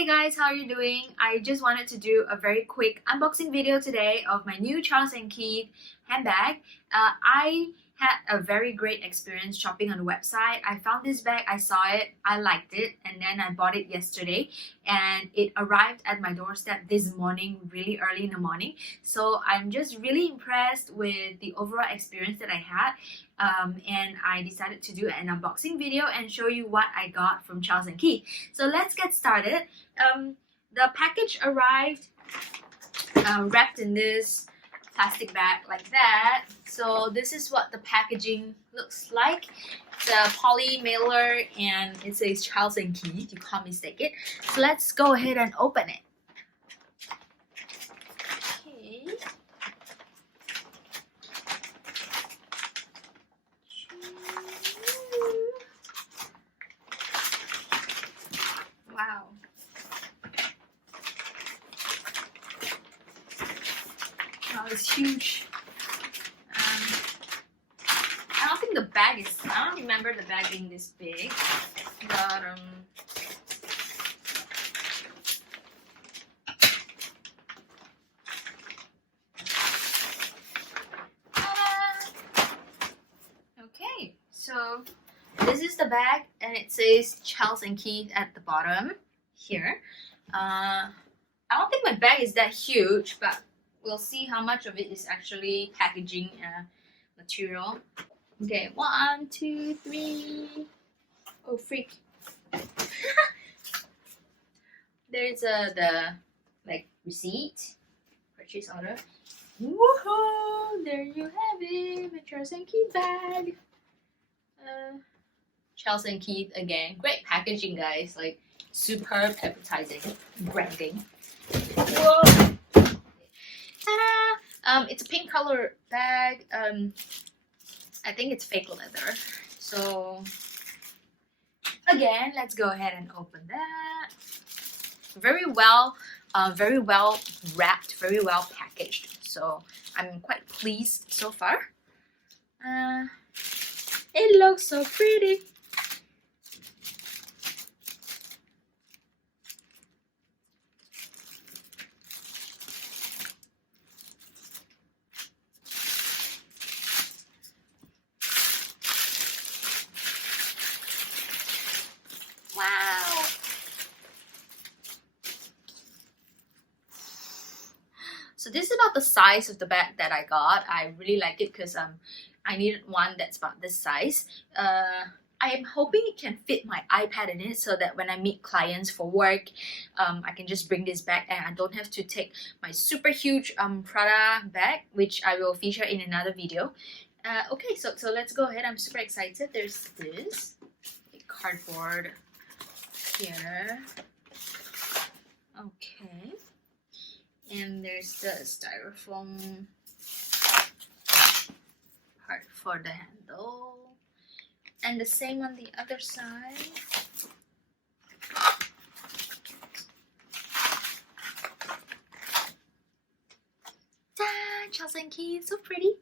Hey guys, how are you doing? I just wanted to do a very quick unboxing video today of my new Charles & Keith handbag. I had a very great experience shopping on the website. I found this bag, I saw it, I liked it, and then I bought it yesterday and it arrived at my doorstep this morning, really early in the morning. So I'm just really impressed with the overall experience that I had. And I decided to do an unboxing video and show you what I got from Charles & Keith. So let's get started. The package arrived wrapped in this plastic bag like that. So this is what the packaging looks like. It's a poly mailer and it says Charles & Keith. You can't mistake it. So let's go ahead and open it. Okay. Wow. Wow, it's huge. I don't think the bag is, I don't remember the bag being this big, but okay, so this is the bag and it says Charles & Keith at the bottom here. I don't think my bag is that huge, but we'll see how much of it is actually packaging material. Okay, 1, 2, 3. Oh freak! There's the like receipt, purchase order. Woohoo! There you have it, my Charles & Keith bag. Charles & Keith again. Great packaging, guys. Like superb advertising, branding. Whoa! Ta-da! It's a pink color bag. I think it's fake leather. So again, let's go ahead and open that. Very well wrapped, very well packaged. So I'm quite pleased so far. It looks so pretty. Wow. So this is about the size of the bag that I got. I really like it because I needed one that's about this size. I am hoping it can fit my iPad in it so that when I meet clients for work, I can just bring this bag and I don't have to take my super huge Prada bag, which I will feature in another video. Okay, so let's go ahead. I'm super excited. There's this cardboard here. Okay. And there's the styrofoam part for the handle. And the same on the other side. Ta! Charles & Keith, so pretty.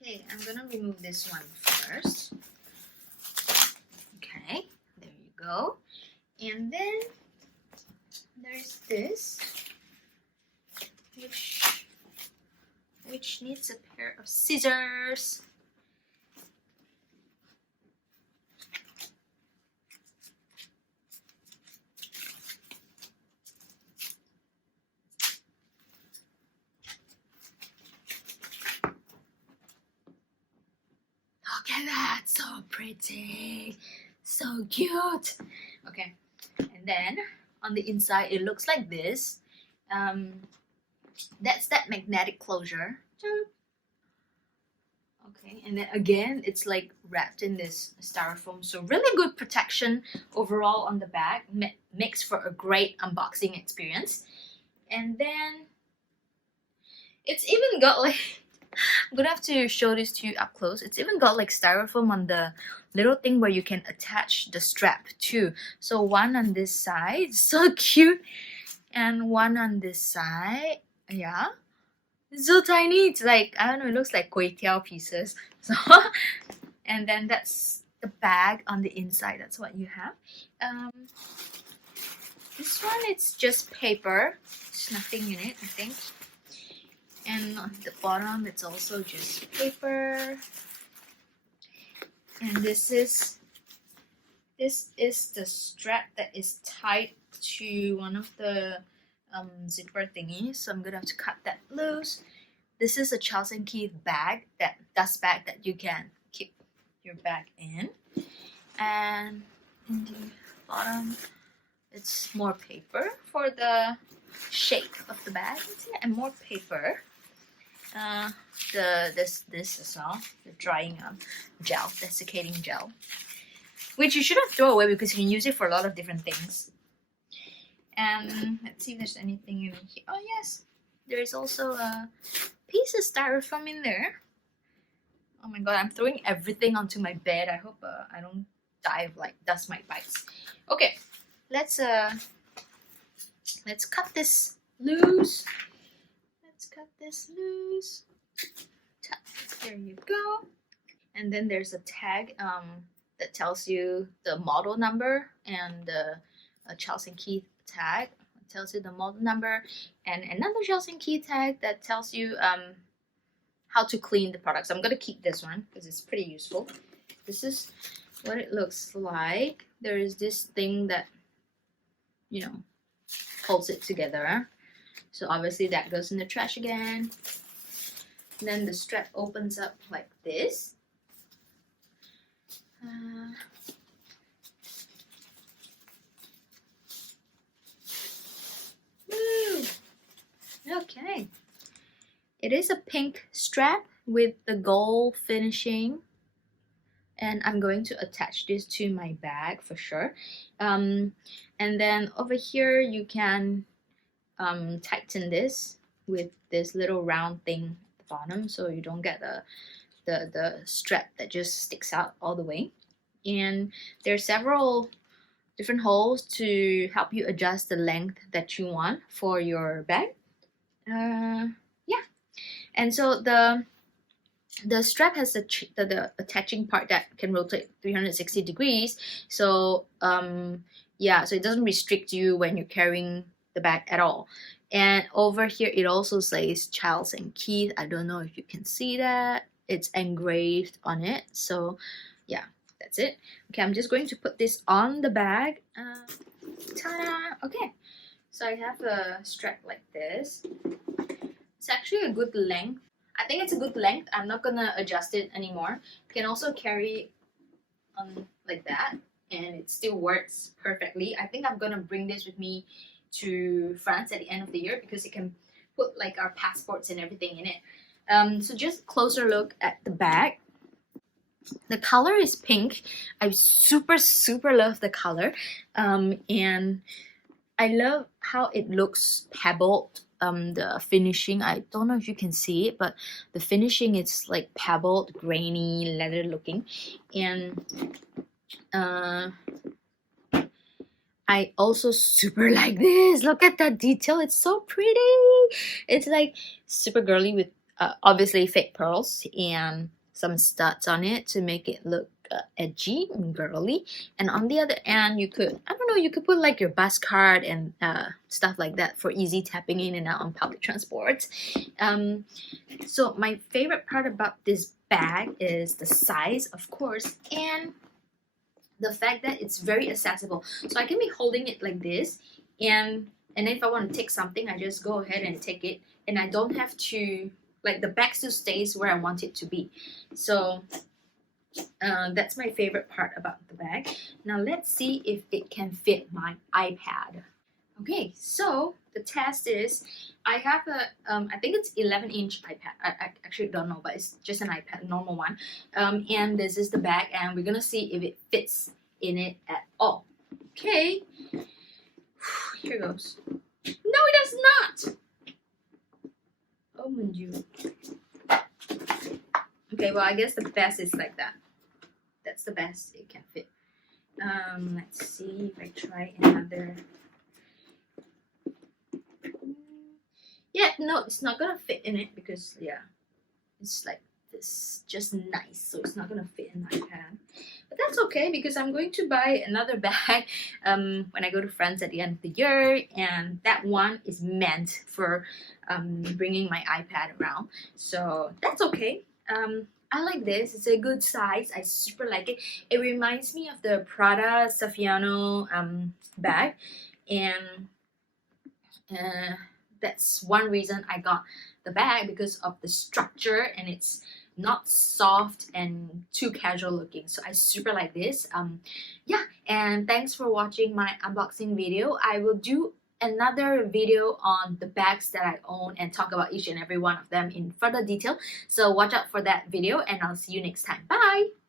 Okay, I'm gonna remove this one first. Okay, there you go. And then there's this, which needs a pair of scissors. Look at that, so pretty, so cute. Okay, and then on the inside it looks like this. That's that magnetic closure. Okay, and then again it's like wrapped in this styrofoam, so really good protection overall on the bag. Makes for a great unboxing experience. And then it's even got like I'm gonna have to show this to you up close. It's even got like styrofoam on the little thing where you can attach the strap too. So one on this side, so cute, and one on this side. Yeah, it's so tiny. It's like, I don't know, it looks like kway teow pieces. So and then that's the bag on the inside. That's what you have. This one, it's just paper. There's nothing in it, I think. And on the bottom, it's also just paper. And this is the strap that is tied to one of the zipper thingies. So I'm gonna have to cut that loose. This is a Charles & Keith bag, that dust bag that you can keep your bag in. And in the bottom, it's more paper for the shape of the bag. And more paper. This as well, the drying gel, desiccating gel, which you shouldn't throw away because you can use it for a lot of different things. And let's see if there's anything in here. Oh yes, there is also a piece of styrofoam in there. Oh my god, I'm throwing everything onto my bed. I hope I don't die of like dust mite bites. Okay, let's cut this loose. Cut this loose. There you go. And then there's a tag that tells you the model number, and the Charles & Keith tag tells you the model number, and another Charles & Keith tag that tells you how to clean the products. I'm gonna keep this one because it's pretty useful. This is what it looks like. There is this thing that, you know, holds it together. So obviously that goes in the trash again. And then the strap opens up like this. Woo! Okay. It is a pink strap with the gold finishing. And I'm going to attach this to my bag for sure. And then over here you can tighten this with this little round thing at the bottom, so you don't get the strap that just sticks out all the way. And there are several different holes to help you adjust the length that you want for your bag. Yeah, and so the strap has the attaching part that can rotate 360 degrees. So yeah, so it doesn't restrict you when you're carrying the bag at all. And over here it also says Charles & Keith. I don't know if you can see that. It's engraved on it. So yeah, that's it. Okay, I'm just going to put this on the bag. Ta-da! Okay, so I have a strap like this. It's actually a good length. I think it's a good length. I'm not gonna adjust it anymore. You can also carry on like that and it still works perfectly. I think I'm gonna bring this with me to France at the end of the year because it can put like our passports and everything in it. So just closer look at the bag. The color is pink. I super love the color, and I love how it looks pebbled. The finishing, I don't know if you can see it, but the finishing is like pebbled, grainy, leather looking. And I also super like this. Look at that detail. It's so pretty. It's like super girly with obviously fake pearls and some studs on it to make it look edgy and girly. And on the other end, you could, I don't know, you could put like your bus card and stuff like that for easy tapping in and out on public transport. So my favorite part about this bag is the size, of course, and the fact that it's very accessible. So I can be holding it like this, and if I want to take something, I just go ahead and take it, and I don't have to, like, the bag still stays where I want it to be. So that's my favorite part about the bag. Now let's see if it can fit my iPad. Okay, so the test is, I have a, I think it's 11-inch iPad. I actually don't know, but it's just an iPad, normal one. And this is the bag, and we're gonna see if it fits in it at all. Okay, here goes. No, it does not. Oh mon dieu. Okay, well, I guess the best is like that. That's the best it can fit. Let's see if I try another. Yeah, no, it's not gonna fit in it because, yeah, it's like this, just nice, so it's not gonna fit in my iPad. But that's okay because I'm going to buy another bag when I go to France at the end of the year, and that one is meant for bringing my iPad around. So that's okay. I like this. It's a good size. I super like it. It reminds me of the Prada Saffiano bag, and that's one reason I got the bag, because of the structure, and it's not soft and too casual looking. So I super like this. Yeah, and thanks for watching my unboxing video. I will do another video on the bags that I own and talk about each and every one of them in further detail. So watch out for that video, and I'll see you next time. Bye!